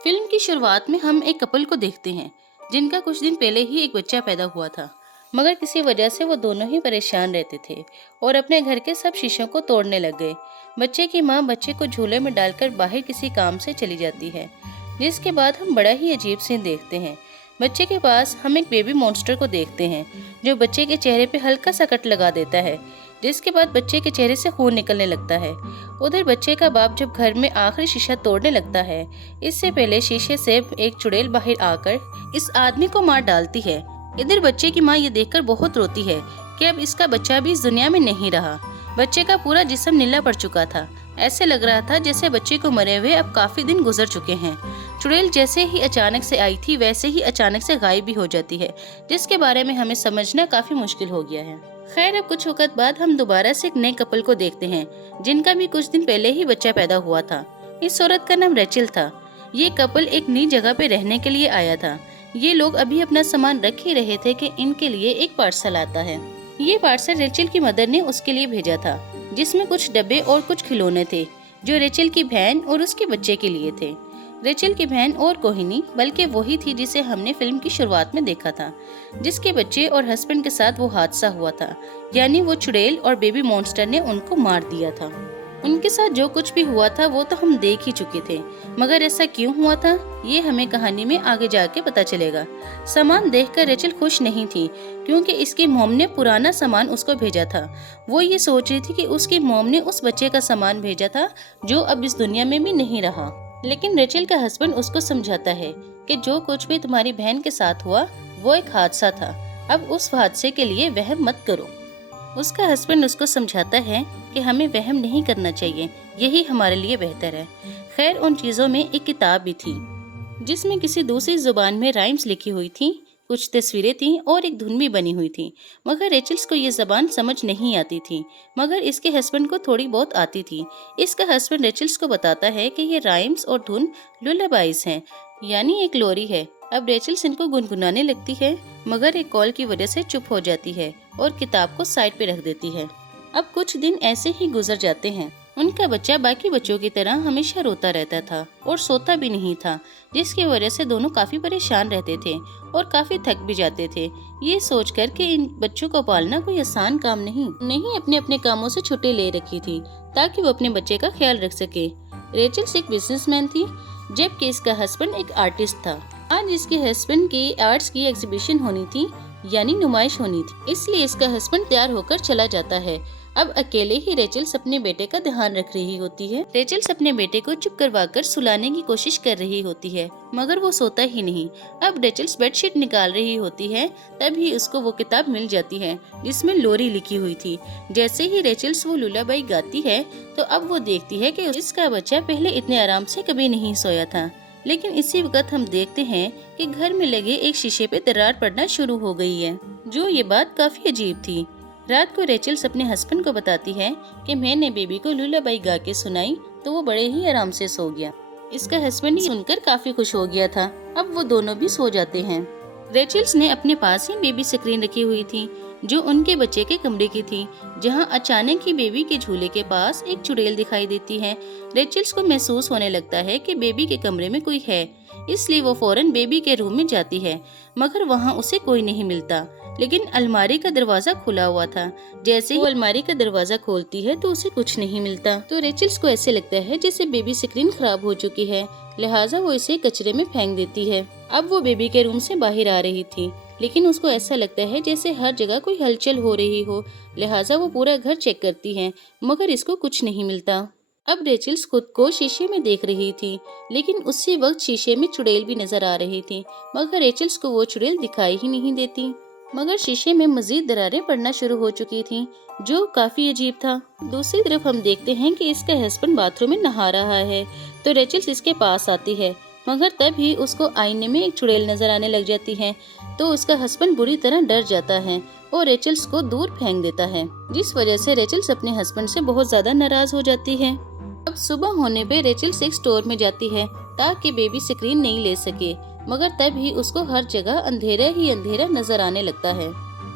Film की शुरुआत में हम एक कपल को देखते हैं जिनका कुछ दिन पहले ही एक बच्चा पैदा हुआ था। मगर किसी वजह से वो दोनों ही परेशान रहते थे और अपने घर के सब शीशों को तोड़ने लग गए। बच्चे की माँ बच्चे को झूले में डालकर बाहर किसी काम से चली जाती है, जिसके बाद हम बड़ा ही अजीब सीन देखते हैं। बच्चे के पास हम एक बेबी मॉन्स्टर को देखते हैं जो बच्चे के चेहरे पे हल्का सा कट लगा देता है, जिसके बाद बच्चे के चेहरे से खून निकलने लगता है। उधर बच्चे का बाप जब घर में आखिरी शीशा तोड़ने लगता है, इससे पहले शीशे से एक चुड़ैल बाहर आकर इस आदमी को मार डालती है। इधर बच्चे की माँ ये देखकर बहुत रोती है कि अब इसका बच्चा भी इस दुनिया में नहीं रहा। बच्चे का पूरा जिस्म नीला पड़ चुका था। ऐसे लग रहा था जैसे बच्चे को मरे हुए अब काफी दिन गुजर चुके हैं। चुड़ैल जैसे ही अचानक से आई थी वैसे ही अचानक से गायब भी हो जाती है, जिसके बारे में हमें समझना काफी मुश्किल हो गया है। खैर, अब कुछ वक्त बाद हम दोबारा से एक नए कपल को देखते हैं जिनका भी कुछ दिन पहले ही बच्चा पैदा हुआ था। इस औरत का नाम रेचल था। ये कपल एक नई जगह पे रहने के लिए आया था। ये लोग अभी अपना सामान रख ही रहे थे कि इनके लिए एक पार्सल आता है। ये पार्सल रेचल की मदर ने उसके लिए भेजा था, जिसमें कुछ डब्बे और कुछ खिलौने थे जो रेचल की बहन और उसके बच्चे के लिए थे। रेचल की बहन और कोई नहीं बल्कि वही थी जिसे हमने फिल्म की शुरुआत में देखा था, जिसके बच्चे और हस्बैंड के साथ वो हादसा हुआ था, यानी वो चुड़ैल और बेबी मॉन्स्टर ने उनको मार दिया था। उनके साथ जो कुछ भी हुआ था वो तो हम देख ही चुके थे, मगर ऐसा क्यों हुआ था ये हमें कहानी में आगे जाके पता चलेगा। सामान देखकर रेचल खुश नहीं थी क्योंकि इसकी मॉम ने पुराना सामान उसको भेजा था। वो ये सोच रही थी कि उसकी मॉम ने उस बच्चे का सामान भेजा था जो अब इस दुनिया में भी नहीं रहा। लेकिन रेचल का हस्बैंड उसको समझाता है कि जो कुछ भी तुम्हारी बहन के साथ हुआ वो एक हादसा था, अब उस हादसे के लिए वहम मत करो। उसका हस्बैंड उसको समझाता है कि हमें वहम नहीं करना चाहिए, यही हमारे लिए बेहतर है। खैर, उन चीज़ों में एक किताब भी थी जिसमें किसी दूसरी जुबान में राइम्स लिखी हुई थी, कुछ तस्वीरें थीं और एक धुन भी बनी हुई थी। मगर रेचल्स को ये जबान समझ नहीं आती थी, मगर इसके हस्बैंड को थोड़ी बहुत आती थी। इसका हस्बैंड रेचल्स को बताता है कि ये राइम्स और धुन लुलाबाइज हैं, यानी एक लोरी है। अब रेचल्स इनको गुनगुनाने लगती है, मगर एक कॉल की वजह से चुप हो जाती है और किताब को साइड पे रख देती है। अब कुछ दिन ऐसे ही गुजर जाते हैं। उनका बच्चा बाकी बच्चों की तरह हमेशा रोता रहता था और सोता भी नहीं था, जिसकी वजह से दोनों काफी परेशान रहते थे और काफी थक भी जाते थे। ये सोचकर कि इन बच्चों को पालना कोई आसान काम नहीं अपने अपने कामों से छुट्टी ले रखी थी ताकि वो अपने बच्चे का ख्याल रख सके। रेचल एक बिजनेसमैन थी, जबकि इसका हस्बैंड एक आर्टिस्ट था। आज इसके हस्बैंड की आर्ट्स की एग्जीबिशन होनी थी, यानी नुमाइश होनी थी, इसलिए इसका हस्बैंड तैयार होकर चला जाता है। अब अकेले ही रेचल्स अपने बेटे का ध्यान रख रही होती है। रेचल्स अपने बेटे को चुप करवाकर सुलाने की कोशिश कर रही होती है, मगर वो सोता ही नहीं। अब रेचल्स बेडशीट निकाल रही होती है, तभी उसको वो किताब मिल जाती है जिसमें लोरी लिखी हुई थी। जैसे ही रेचल्स वो लुलाबाई गाती है तो अब वो देखती है कि इसका बच्चा पहले इतने आराम से कभी नहीं सोया था। लेकिन इसी वक्त हम देखते हैं कि घर में लगे एक शीशे पे दरार पड़ना शुरू हो गई है, जो ये बात काफी अजीब थी। रात को रेचल्स अपने हस्बैंड को बताती है कि मैंने बेबी को लुलाबाई गा के सुनाई तो वो बड़े ही आराम से सो गया। इसका हस्बैंड सुनकर काफी खुश हो गया था। अब वो दोनों भी सो जाते हैं। रेचल्स ने अपने पास ही बेबी स्क्रीन रखी हुई थी जो उनके बच्चे के कमरे की थी, जहां अचानक ही बेबी के झूले के पास एक चुड़ैल दिखाई देती है। रेचल्स को महसूस होने लगता है कि बेबी के कमरे में कोई है, इसलिए वो फौरन बेबी के रूम में जाती है, मगर वहां उसे कोई नहीं मिलता। लेकिन अलमारी का दरवाजा खुला हुआ था। जैसे ही वो अलमारी का दरवाजा खोलती है तो उसे कुछ नहीं मिलता। तो रेचल्स को ऐसे लगता है जैसे बेबी स्क्रीन खराब हो चुकी है, लिहाजा वो इसे कचरे में फेंक देती है। अब वो बेबी के रूम से बाहर आ रही थी, लेकिन उसको ऐसा लगता है जैसे हर जगह कोई हलचल हो रही हो, लिहाजा वो पूरा घर चेक करती है, मगर इसको कुछ नहीं मिलता। अब रेचल्स खुद को शीशे में देख रही थी, लेकिन उसी वक्त शीशे में चुड़ैल भी नजर आ रही थी, मगर रेचल्स को वो चुड़ैल दिखाई ही नहीं देती। मगर शीशे में मजीद दरारें पड़ना शुरू हो चुकी थीं, जो काफी अजीब था। दूसरी तरफ हम देखते हैं कि इसका हस्बैंड बाथरूम में नहा रहा है, तो रेचल्स इसके पास आती है, मगर तभी उसको आईने में एक चुड़ैल नजर आने लग जाती है। तो उसका हस्बैंड बुरी तरह डर जाता है और रेचल्स को दूर फेंक देता है, जिस वजह से रेचल्स अपने हस्बैंड से बहुत ज्यादा नाराज हो जाती है। अब सुबह होने पे रेचल्स एक स्टोर में जाती है ताकि बेबी स्क्रीन नहीं ले सके, मगर तभी उसको हर जगह अंधेरा ही अंधेरा नजर आने लगता है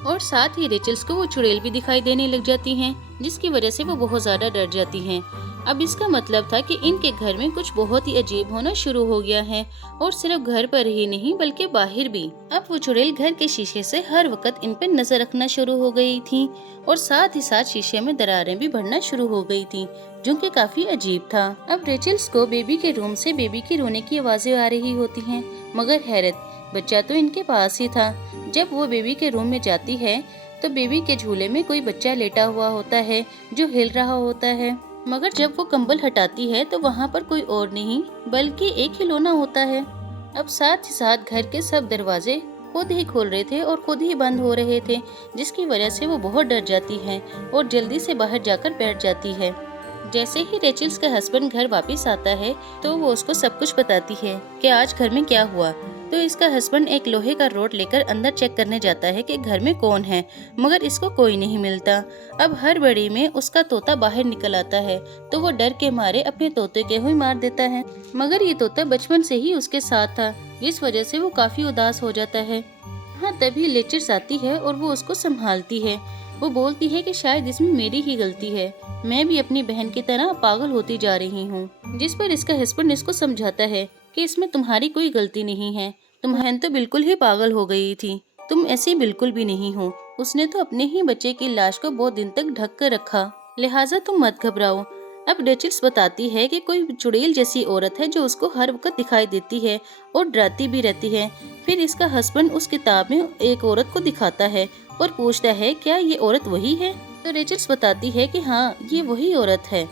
और साथ ही रेचल्स को वो चुड़ैल भी दिखाई देने लग जाती हैं, जिसकी वजह से वो बहुत ज्यादा डर जाती हैं। अब इसका मतलब था कि इनके घर में कुछ बहुत ही अजीब होना शुरू हो गया है, और सिर्फ घर पर ही नहीं बल्कि बाहर भी। अब वो चुड़ैल घर के शीशे से हर वक्त इन पर नजर रखना शुरू हो गई थी, और साथ ही साथ शीशे में दरारें भी बढ़ना शुरू हो गई थी, जो कि काफी अजीब था। अब रेचल्स को बेबी के रूम से बेबी की रोने की आवाजें आ रही होती हैं, मगर हैरत, बच्चा तो इनके पास ही था। जब वो बेबी के रूम में जाती है तो बेबी के झूले में कोई बच्चा लेटा हुआ होता है जो हिल रहा होता है, मगर जब वो कंबल हटाती है तो वहाँ पर कोई और नहीं बल्कि एक खिलौना होता है। अब साथ ही साथ घर के सब दरवाजे खुद ही खोल रहे थे और खुद ही बंद हो रहे थे, जिसकी वजह से वो बहुत डर जाती है और जल्दी से बाहर जाकर बैठ जाती है। जैसे ही रेचल्स का हस्बैंड घर वापस आता है तो वो उसको सब कुछ बताती है कि आज घर में क्या हुआ। तो इसका हस्बैंड एक लोहे का रोड लेकर अंदर चेक करने जाता है कि घर में कौन है, मगर इसको कोई नहीं मिलता। अब हर बड़ी में उसका तोता बाहर निकल आता है, तो वो डर के मारे अपने तोते के हुई मार देता है, मगर ये तोता बचपन से ही उसके साथ था, जिस वजह से वो काफी उदास हो जाता है। हाँ, तभी लेचर्स आती है और वो उसको संभालती है। वो बोलती है कि शायद इसमें मेरी ही गलती है, मैं भी अपनी बहन की तरह पागल होती जा रही हूँ। जिस पर इसका हस्बैंड इसको समझाता है कि इसमें तुम्हारी कोई गलती नहीं है, तुम बहन तो बिल्कुल ही पागल हो गई थी, तुम ऐसी बिल्कुल भी नहीं हो। उसने तो अपने ही बच्चे की लाश को बहुत दिन तक ढक कर रखा, लिहाजा तुम मत घबराओ। अब रेचल्स बताती है कि कोई चुड़ैल जैसी औरत है जो उसको हर वक्त दिखाई देती है और डराती भी रहती है। फिर इसका हस्बैंड उस किताब में एक औरत को दिखाता है और पूछता है क्या ये औरत वही है। तो रेचल्स बताती है कि हाँ, ये वही औरत है।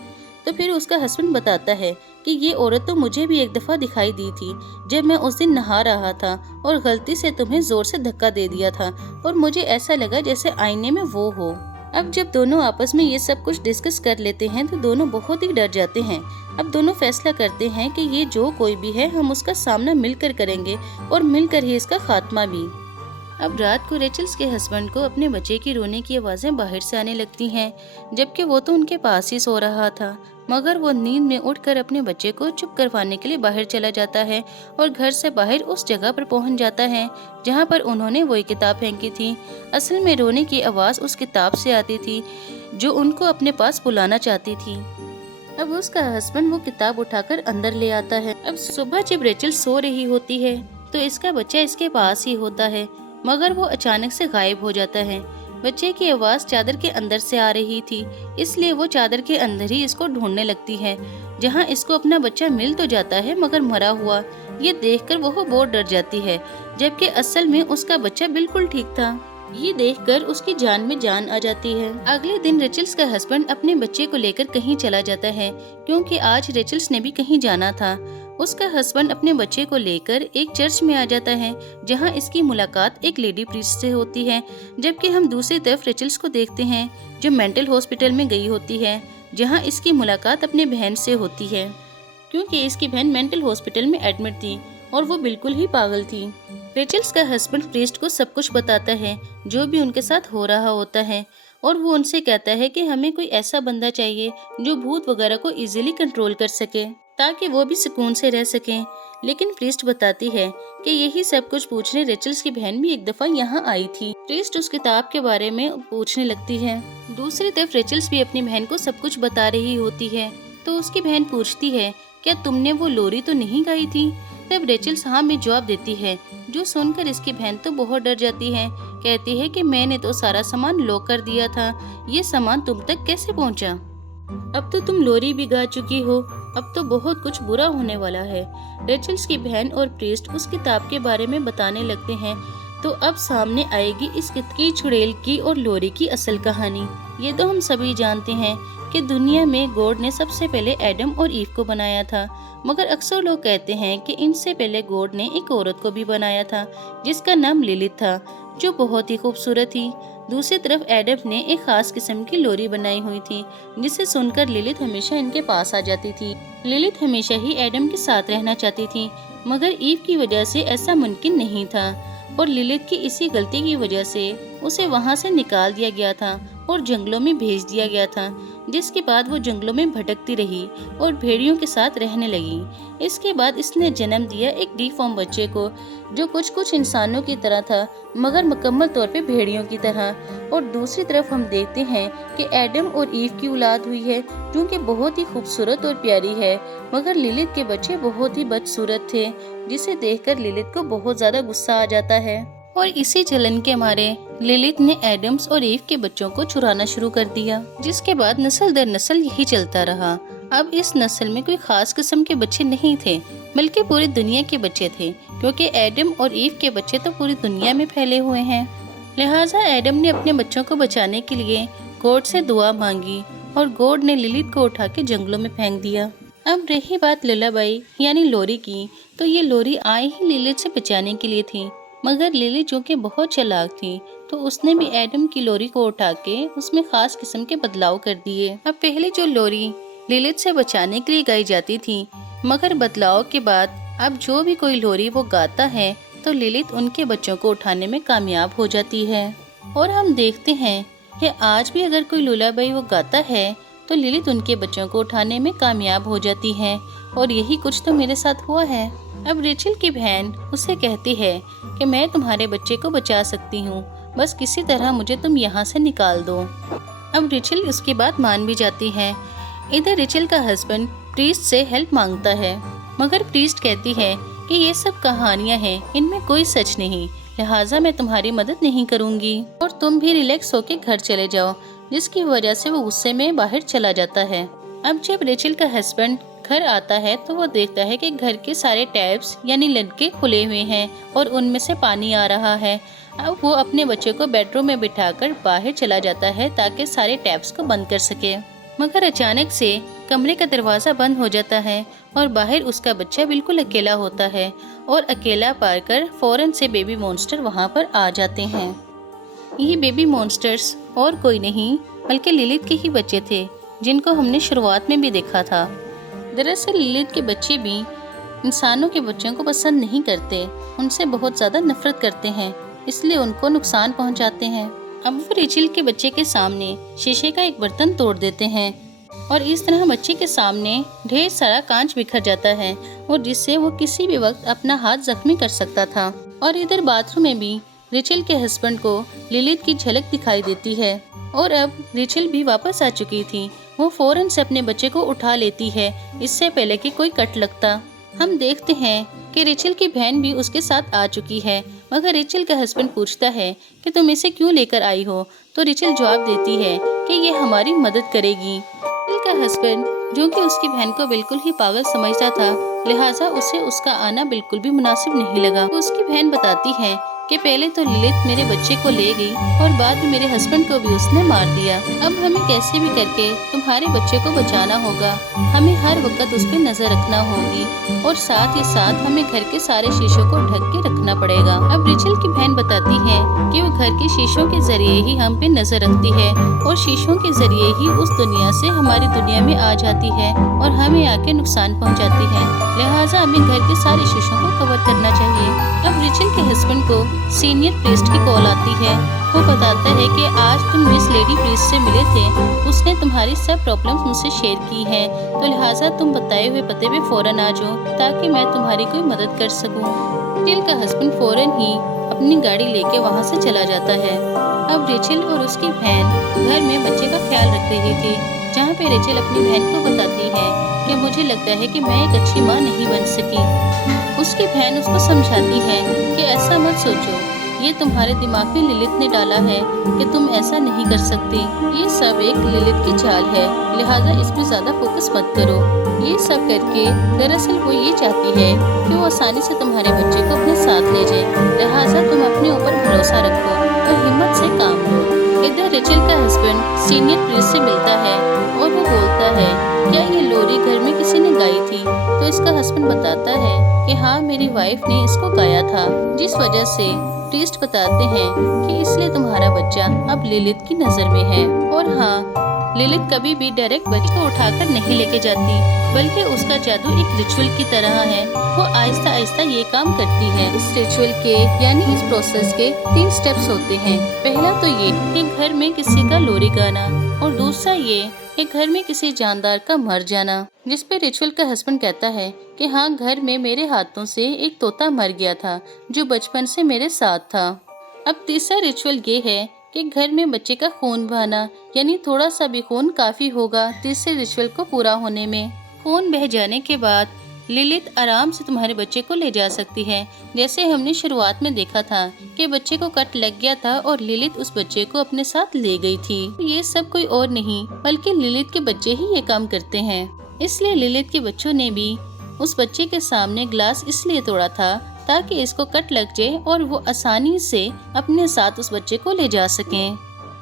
तो फिर उसका हस्बैंड बताता है कि ये औरत तो मुझे भी एक दफा दिखाई दी थी, जब मैं उस दिन नहा रहा था और गलती से तुम्हें जोर से धक्का दे दिया था और मुझे ऐसा लगा जैसे आईने में वो हो। अब जब दोनों आपस में ये सब कुछ डिस्कस कर लेते हैं तो दोनों बहुत ही डर जाते हैं। अब दोनों फैसला करते हैं कि ये जो कोई भी है हम उसका सामना मिलकर करेंगे और मिलकर ही इसका खात्मा भी। अब रात को रेचल्स के हस्बैंड को अपने बच्चे की रोने की आवाजें बाहर से आने लगती हैं, जबकि वो तो उनके पास ही सो रहा था, मगर वो नींद में उठकर अपने बच्चे को चुप करवाने के लिए बाहर चला जाता है और घर से बाहर उस जगह पर पहुंच जाता है जहां पर उन्होंने वही किताब फेंकी थी। असल में रोने की आवाज उस किताब से आती थी जो उनको अपने पास बुलाना चाहती थी। अब उसका हस्बैंड वो किताब उठाकर अंदर ले आता है। अब सुबह जब रेचल सो रही होती है तो इसका बच्चा इसके पास ही होता है, मगर वो अचानक से गायब हो जाता है। बच्चे की आवाज चादर के अंदर से आ रही थी, इसलिए वो चादर के अंदर ही इसको ढूंढने लगती है, जहां इसको अपना बच्चा मिल तो जाता है मगर मरा हुआ। ये देखकर वो बहुत डर जाती है, जबकि असल में उसका बच्चा बिल्कुल ठीक था। ये देखकर उसकी जान में जान आ जाती है। अगले दिन रेचल्स का हस्बैंड अपने बच्चे को लेकर कहीं चला जाता है, क्योंकि आज रेचल्स ने भी कहीं जाना था। उसका हस्बैंड अपने बच्चे को लेकर एक चर्च में आ जाता है, जहां इसकी मुलाकात एक लेडी प्रीस्ट से होती है, जबकि हम दूसरी तरफ रेचल्स को देखते हैं जो मेंटल हॉस्पिटल में गई होती है, जहां इसकी मुलाकात अपने बहन से होती है, क्योंकि इसकी बहन मेंटल हॉस्पिटल में एडमिट थी और वो बिल्कुल ही पागल थी। रेचल्स का हस्बैंड प्रीस्ट को सब कुछ बताता है जो भी उनके साथ हो रहा होता है, और वो उनसे कहता है कि हमें कोई ऐसा बंदा चाहिए जो भूत वगैरह को इजीली कंट्रोल कर सके, ताकि वो भी सुकून से रह सकें। लेकिन प्रीस्ट बताती है कि यही सब कुछ पूछने रेचल्स की बहन भी एक दफा यहाँ आई थी। प्रीस्ट उस किताब के बारे में पूछने लगती है। दूसरी तरफ रेचल्स भी अपनी बहन को सब कुछ बता रही होती है, तो उसकी बहन पूछती है क्या तुमने वो लोरी तो नहीं गाई थी। तब रेचल्स हाँ में जवाब देती है, जो सुनकर इसकी बहन तो बहुत डर जाती है। कहती है कि मैंने तो सारा सामान लॉक कर दिया था, ये सामान तुम तक कैसे पहुंचा। अब तो तुम लोरी भी गा चुकी हो, अब तो बहुत कुछ बुरा होने वाला है। रेचल्स की बहन और प्रीस्ट उस किताब के बारे में बताने लगते हैं, तो अब सामने आएगी इस की चुड़ैल की और लोरी की असल कहानी। ये तो हम सभी जानते हैं कि दुनिया में गॉड ने सबसे पहले एडम और ईव को बनाया था, मगर अक्सर लोग कहते हैं कि इनसे पहले गॉड ने एक औरत को भी बनाया था जिसका नाम लिलिथ था, जो बहुत ही खूबसूरत थी। दूसरी तरफ एडम ने एक खास किस्म की लोरी बनाई हुई थी, जिसे सुनकर लिलिथ हमेशा इनके पास आ जाती थी। लिलिथ हमेशा ही एडम के साथ रहना चाहती थी, मगर ईव की वजह से ऐसा मुमकिन नहीं था, और लिलिथ की इसी गलती की वजह से उसे वहाँ से निकाल दिया गया था और जंगलों में भेज दिया गया था, जिसके बाद वो जंगलों में भटकती रही और भेड़ियों के साथ रहने लगी। इसके बाद इसने जन्म दिया एक डिफॉर्म बच्चे को, जो कुछ कुछ इंसानों की तरह था मगर मुकम्मल तौर पे भेड़ियों की तरह। और दूसरी तरफ हम देखते हैं कि एडम और ईव की औलाद हुई है, जो कि बहुत ही खूबसूरत और प्यारी है, मगर लिलित के बच्चे बहुत ही बदसूरत थे, जिसे देखकर लिलित को बहुत ज्यादा गुस्सा आ जाता है। और इसी जलन के मारे लिलित ने एडम्स और ईव के बच्चों को चुराना शुरू कर दिया, जिसके बाद नस्ल दर नस्ल यही चलता रहा। अब इस नस्ल में कोई खास किस्म के बच्चे नहीं थे, बल्कि पूरी दुनिया के बच्चे थे, क्योंकि एडम और ईव के बच्चे तो पूरी दुनिया में फैले हुए हैं। लिहाजा एडम ने अपने बच्चों को बचाने के लिए गॉड से दुआ मांगी और गॉड ने लिलित को उठा के जंगलों में फेंक दिया। अब रही बात लुलाबाई यानी लोरी की, तो ये लोरी आई ही लिलित से बचाने के लिए थी, मगर लिलित जो कि बहुत चालाक थी, तो उसने भी एडम की लोरी को उठा के उसमें खास किस्म के बदलाव कर दिए। अब पहले जो लोरी लिलित से बचाने के लिए गाई जाती थी, मगर बदलाव के बाद अब जो भी कोई लोरी वो गाता है तो लिलित उनके बच्चों को उठाने में कामयाब हो जाती है। और हम देखते हैं कि आज भी अगर कोई लुलाबाई वो गाता है तो लिलित उनके बच्चों को उठाने में कामयाब हो जाती है। और यही कुछ तो मेरे साथ हुआ है। अब रेचल की बहन उसे कहती है कि मैं तुम्हारे बच्चे को बचा सकती हूँ, बस किसी तरह मुझे तुम यहाँ से निकाल दो। अब रेचल उसकी बात मान भी जाती है। इधर रेचल का हस्बैंड प्रीस्ट से हेल्प मांगता है, मगर प्रीस्ट कहती है कि ये सब कहानियाँ हैं, इनमें कोई सच नहीं, लिहाजा मैं तुम्हारी मदद नहीं करूँगी और तुम भी रिलैक्स होकर घर चले जाओ, जिसकी वजह से वो गुस्से में बाहर चला जाता है। अब जब रेचल का हस्बैंड घर आता है तो वो देखता है कि घर के सारे टैप्स यानी नलके खुले हुए हैं और उनमें से पानी आ रहा है। अब वो अपने बच्चे को बेडरूम में बिठाकर बाहर चला जाता है ताकि सारे टैप्स को बंद कर सके, मगर अचानक से कमरे का दरवाज़ा बंद हो जाता है और बाहर उसका बच्चा बिल्कुल अकेला होता है और अकेला पाकर फौरन से बेबी मॉन्स्टर वहाँ पर आ जाते हैं। ये बेबी मॉन्स्टर्स और कोई नहीं बल्कि लिलित के ही बच्चे थे, जिनको हमने शुरुआत में भी देखा था। दरअसल लिलित के बच्चे भी इंसानों के बच्चों को पसंद नहीं करते, उनसे बहुत ज़्यादा नफरत करते हैं, इसलिए उनको नुकसान पहुंचाते हैं। अब वो रेचल के बच्चे के सामने शीशे का एक बर्तन तोड़ देते हैं और इस तरह बच्चे के सामने ढेर सारा कांच बिखर जाता है और जिससे वो किसी भी वक्त अपना हाथ जख्मी कर सकता था। और इधर बाथरूम में भी रेचल के हस्बैंड को लिलित की झलक दिखाई देती है और अब रेचल भी वापस आ चुकी थी। वो फौरन से अपने बच्चे को उठा लेती है इससे पहले कि कोई कट लगता। हम देखते हैं कि रेचल की बहन भी उसके साथ आ चुकी है, मगर रेचल का हस्बैंड पूछता है कि तुम इसे क्यों लेकर आई हो, तो रेचल जवाब देती है कि ये हमारी मदद करेगी। रेचल का हस्बैंड जो कि उसकी बहन को बिल्कुल ही पागल समझता था, लिहाजा उसे उसका आना बिल्कुल भी मुनासिब नहीं लगा। उसकी बहन बताती है कि पहले तो लिलित मेरे बच्चे को ले गई और बाद में मेरे हस्बैंड को भी उसने मार दिया। अब हमें कैसे भी करके तुम्हारे बच्चे को बचाना होगा, हमें हर वक्त उस पर नजर रखना होगी और साथ ही साथ हमें घर के सारे शीशों को ढक के रखना पड़ेगा। अब रेचल की बहन बताती है कि वो घर के शीशों के जरिए ही हम पे नजर रखती है और शीशों के जरिए ही उस दुनिया से हमारी दुनिया में आ जाती है और हमें आके नुकसान पहुँचाती है, लिहाजा हमें घर के सारे शीशों को कवर करना चाहिए। अब रेचल के हस्बैंड को सीनियर प्रीस्ट की कॉल आती है। वो बताता है कि आज तुम जिस लेडी प्रीस्ट से मिले थे उसने तुम्हारी सब प्रॉब्लम्स मुझसे शेयर की हैं, तो लिहाजा तुम बताए हुए पते पे फौरन आ जाओ ताकि मैं तुम्हारी कोई मदद कर सकूं। रेचल का हस्बैंड फौरन ही अपनी गाड़ी लेके वहाँ से चला जाता है। अब रेचल और उसकी बहन घर में बच्चे का ख्याल रख रही थी, जहाँ पे रेचल अपनी बहन को बताती है कि मुझे लगता है कि मैं एक अच्छी माँ नहीं बन सकी। उसकी बहन उसको समझाती है कि ऐसा मत सोचो, ये तुम्हारे दिमाग में लिलित ने डाला है कि तुम ऐसा नहीं कर सकती, ये सब एक लिलित की चाल है, लिहाजा इस पे ज्यादा फोकस मत करो। ये सब करके दरअसल वो ये चाहती है कि वो आसानी से तुम्हारे बच्चे को अपने साथ ले जाए, लिहाजा तुम अपने ऊपर भरोसा रखो और हिम्मत से काम लो। इधर रेचल का हस्बैंड सीनियर प्रीस्ट से मिलता है और वो बोलता है क्या ये लोरी घर में किसी ने गाई थी, तो इसका हस्बैंड बताता है कि हाँ मेरी वाइफ ने इसको गाया था, जिस वजह से प्रीस्ट बताते हैं कि इसलिए तुम्हारा बच्चा अब लिलित की नजर में है। और हाँ, लिलित कभी भी डायरेक्ट बच्चे को उठाकर नहीं लेके जाती, बल्कि उसका जादू एक रिचुअल की तरह है। वो आहिस्ता आहिस्ता ये काम करती है। इस रिचुअल के यानी इस प्रोसेस के 3 स्टेप्स होते हैं। पहला तो ये कि घर में किसी का लोरी गाना, और दूसरा ये कि घर में किसी जानदार का मर जाना, जिस पे रिचुअल का हस्बैंड कहता है कि हाँ, घर में मेरे हाथों से एक तोता मर गया था जो बचपन से मेरे साथ था। अब तीसरा रिचुअल ये है कि घर में बच्चे का खून बहाना, यानी थोड़ा सा भी खून काफी होगा तीसरे रिचुअल को पूरा होने में। खून बह जाने के बाद लिलित आराम से तुम्हारे बच्चे को ले जा सकती है। जैसे हमने शुरुआत में देखा था कि बच्चे को कट लग गया था और लिलित उस बच्चे को अपने साथ ले गई थी। ये सब कोई और नहीं बल्कि लिलित के बच्चे ही ये काम करते हैं। इसलिए लिलित के बच्चों ने भी उस बच्चे के सामने ग्लास इसलिए तोड़ा था ताकि इसको कट लग जाए और वो आसानी से अपने साथ उस बच्चे को ले जा सकें।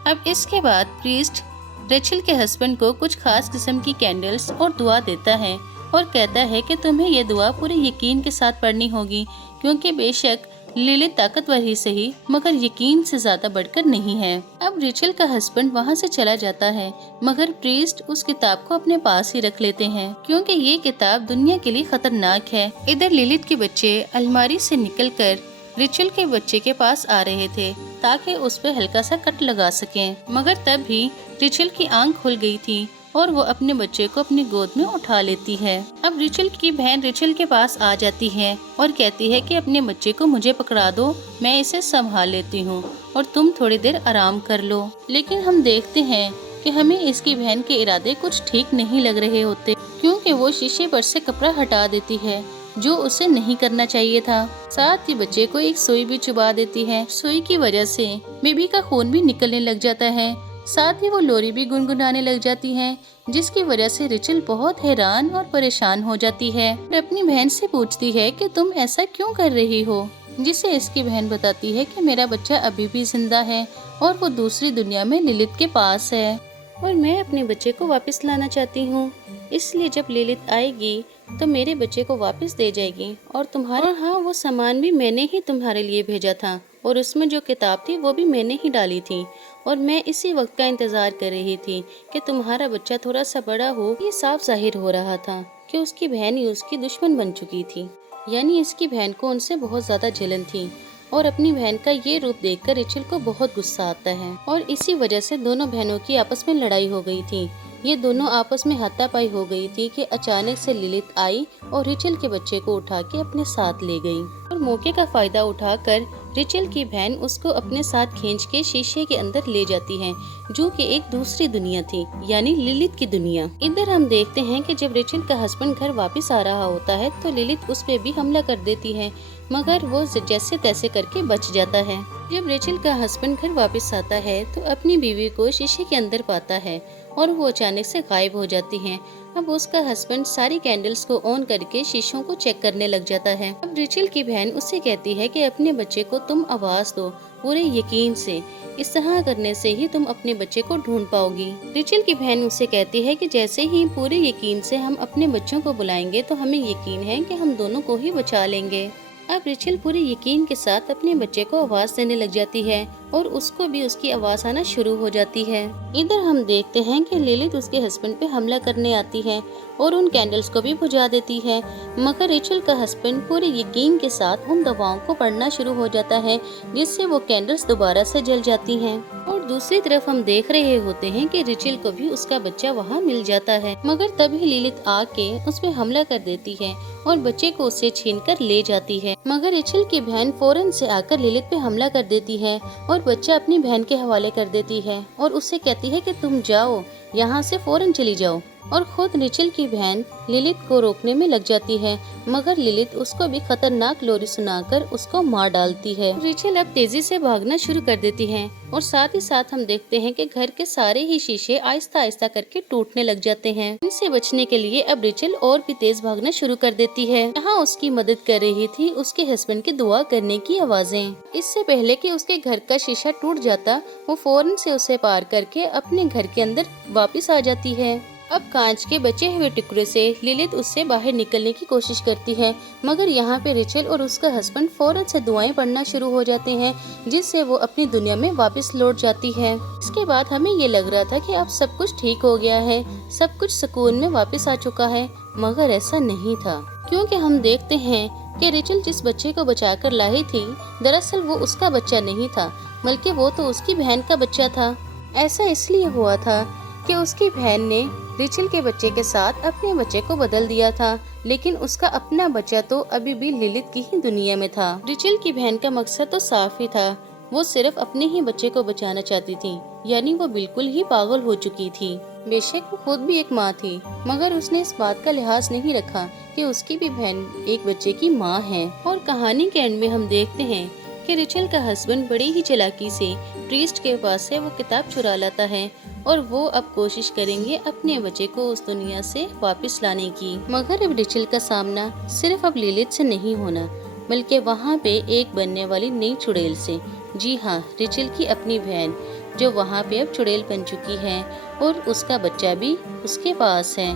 अब इसके बाद प्रीस्ट रेचल के हस्बैंड को कुछ खास किस्म की कैंडल्स और दुआ देता है और कहता है कि तुम्हें ये दुआ पूरे यकीन के साथ पढ़नी होगी, क्योंकि बेशक लिलित ताकतवर ही सही मगर यकीन से ज्यादा बढ़कर नहीं है। अब रेचल का हस्बैंड वहाँ से चला जाता है मगर प्रीस्ट उस किताब को अपने पास ही रख लेते हैं, क्योंकि ये किताब दुनिया के लिए खतरनाक है। इधर लिलित के बच्चे अलमारी से निकलकर रेचल के बच्चे के पास आ रहे थे ताकि उस पे हल्का सा कट लगा सकें, मगर तब भी रेचल की आंख खुल गई थी और वो अपने बच्चे को अपनी गोद में उठा लेती है। अब रेचल की बहन रेचल के पास आ जाती है और कहती है कि अपने बच्चे को मुझे पकड़ा दो, मैं इसे संभाल लेती हूँ और तुम थोड़ी देर आराम कर लो। लेकिन हम देखते हैं कि हमें इसकी बहन के इरादे कुछ ठीक नहीं लग रहे होते, क्योंकि वो शीशे पर से कपड़ा हटा देती है जो उसे नहीं करना चाहिए था। साथ ही बच्चे को एक सुई भी चुबा देती है। सुई की वजह से बेबी का खून भी निकलने लग जाता है। साथ ही वो लोरी भी गुनगुनाने लग जाती है, जिसकी वजह से रेचल बहुत हैरान और परेशान हो जाती है और अपनी बहन से पूछती है कि तुम ऐसा क्यों कर रही हो, जिसे इसकी बहन बताती है कि मेरा बच्चा अभी भी जिंदा है और वो दूसरी दुनिया में लिलित के पास है और मैं अपने बच्चे को वापस लाना चाहती हूँ। इसलिए जब लिलित आएगी तो मेरे बच्चे को वापस दे जाएगी और तुम्हारा, और हाँ, वो सामान भी मैंने ही तुम्हारे लिए भेजा था और उसमें जो किताब थी वो भी मैंने ही डाली थी और मैं इसी वक्त का इंतजार कर रही थी कि तुम्हारा बच्चा थोड़ा सा बड़ा हो। ये साफ जाहिर हो रहा था कि उसकी बहन ही उसकी दुश्मन बन चुकी थी, यानी इसकी बहन को उनसे बहुत ज्यादा जलन थी और अपनी बहन का ये रूप देखकर रेचल को बहुत गुस्सा आता है और इसी वजह से दोनों बहनों की आपस में लड़ाई हो गई थी। ये दोनों आपस में हाथापाई हो गई थी कि अचानक से लिलित आई और रेचल के बच्चे को उठा के अपने साथ ले गई और मौके का फायदा उठाकर रेचल की बहन उसको अपने साथ खींच के शीशे के अंदर ले जाती है, जो कि एक दूसरी दुनिया थी, यानी लिलित की दुनिया। इधर हम देखते हैं कि जब रेचल का हस्बैंड घर वापस आ रहा होता है तो लिलित उस पे भी हमला कर देती है, मगर वो जैसे तैसे करके बच जाता है। जब रेचल का हस्बैंड घर वापस आता है तो अपनी बीवी को शीशे के अंदर पाता है और वो अचानक से गायब हो जाती है। अब उसका हस्बैंड सारी कैंडल्स को ऑन करके शीशों को चेक करने लग जाता है। अब रेचल की बहन उससे कहती है कि अपने बच्चे को तुम आवाज दो पूरे यकीन से, इस तरह करने से ही तुम अपने बच्चे को ढूंढ पाओगी। रेचल की बहन उससे कहती है कि जैसे ही पूरे यकीन से हम अपने बच्चों को बुलाएंगे तो हमें यकीन है कि हम दोनों को ही बचा लेंगे। अब रेचल पूरे यकीन के साथ अपने बच्चे को आवाज देने लग जाती है और उसको भी उसकी आवाज आना शुरू हो जाती है। इधर हम देखते हैं कि लिलित उसके हस्बैंड पे हमला करने आती है और उन कैंडल्स को भी बुझा देती है, मगर रेचल का हस्बैंड पूरे यकीन के साथ उन दवाओं को पढ़ना शुरू हो जाता है, जिससे वो कैंडल्स दोबारा से जल जाती हैं। और दूसरी तरफ हम देख रहे होते हैं कि रेचल को भी उसका बच्चा वहाँ मिल जाता है, मगर तभी लिलित आके उस पे हमला कर देती है और बच्चे को उससे छीनकर ले जाती है। मगर रेचल की बहन फौरन से आकर लिलित पे हमला कर देती है और बच्चा अपनी बहन के हवाले कर देती है और उससे कहती है कि तुम जाओ, यहाँ से फौरन चली जाओ, और खुद रेचल की बहन लिलित को रोकने में लग जाती है, मगर लिलित उसको भी खतरनाक लोरी सुनाकर उसको मार डालती है। रेचल अब तेजी से भागना शुरू कर देती है और साथ ही साथ हम देखते हैं कि घर के सारे ही शीशे आहिस्ता आहिस्ता करके टूटने लग जाते हैं। इनसे बचने के लिए अब रेचल और भी तेज भागना शुरू कर देती है। यहाँ उसकी मदद कर रही थी उसके हस्बैंड की दुआ करने की आवाजें। इससे पहले कि उसके घर का शीशा टूट जाता, वो फौरन से उसे पार करके अपने घर के अंदर वापस आ जाती है। अब कांच के बचे हुए टुकड़े से लिलित उससे बाहर निकलने की कोशिश करती है, मगर यहाँ पे रेचल और उसका हस्बैंड फौरन से दुआएं पढ़ना शुरू हो जाते हैं, जिससे वो अपनी दुनिया में वापस लौट जाती है। इसके बाद हमें ये लग रहा था कि अब सब कुछ ठीक हो गया है, सब कुछ सुकून में वापस आ चुका है, मगर ऐसा नहीं था, क्योंकि हम देखते हैं कि रेचल जिस बच्चे को बचाकर लाई थी, दरअसल वो उसका बच्चा नहीं था, बल्कि वो तो उसकी बहन का बच्चा था। ऐसा इसलिए हुआ था कि उसकी बहन ने रिचल के बच्चे के साथ अपने बच्चे को बदल दिया था, लेकिन उसका अपना बच्चा तो अभी भी लिलित की ही दुनिया में था। रिचल की बहन का मकसद तो साफ ही था, वो सिर्फ अपने ही बच्चे को बचाना चाहती थी, यानी वो बिल्कुल ही पागल हो चुकी थी। बेशक वो खुद भी एक माँ थी, मगर उसने इस बात का लिहाज नहीं रखा कि उसकी भी बहन एक बच्चे की माँ है। और कहानी के एंड में हम देखते हैं कि रिचल का हस्बैंड बड़ी ही चालाकी से प्रीस्ट के पास से वो किताब चुरा लाता है और वो अब कोशिश करेंगे अपने बच्चे को उस दुनिया से वापस लाने की। मगर अब रिचल का सामना सिर्फ अब लिलित से नहीं होना, बल्कि वहाँ पे एक बनने वाली नई चुड़ैल से। जी हाँ, रिचल की अपनी बहन जो वहाँ पे अब चुड़ैल बन चुकी है और उसका बच्चा भी उसके पास है।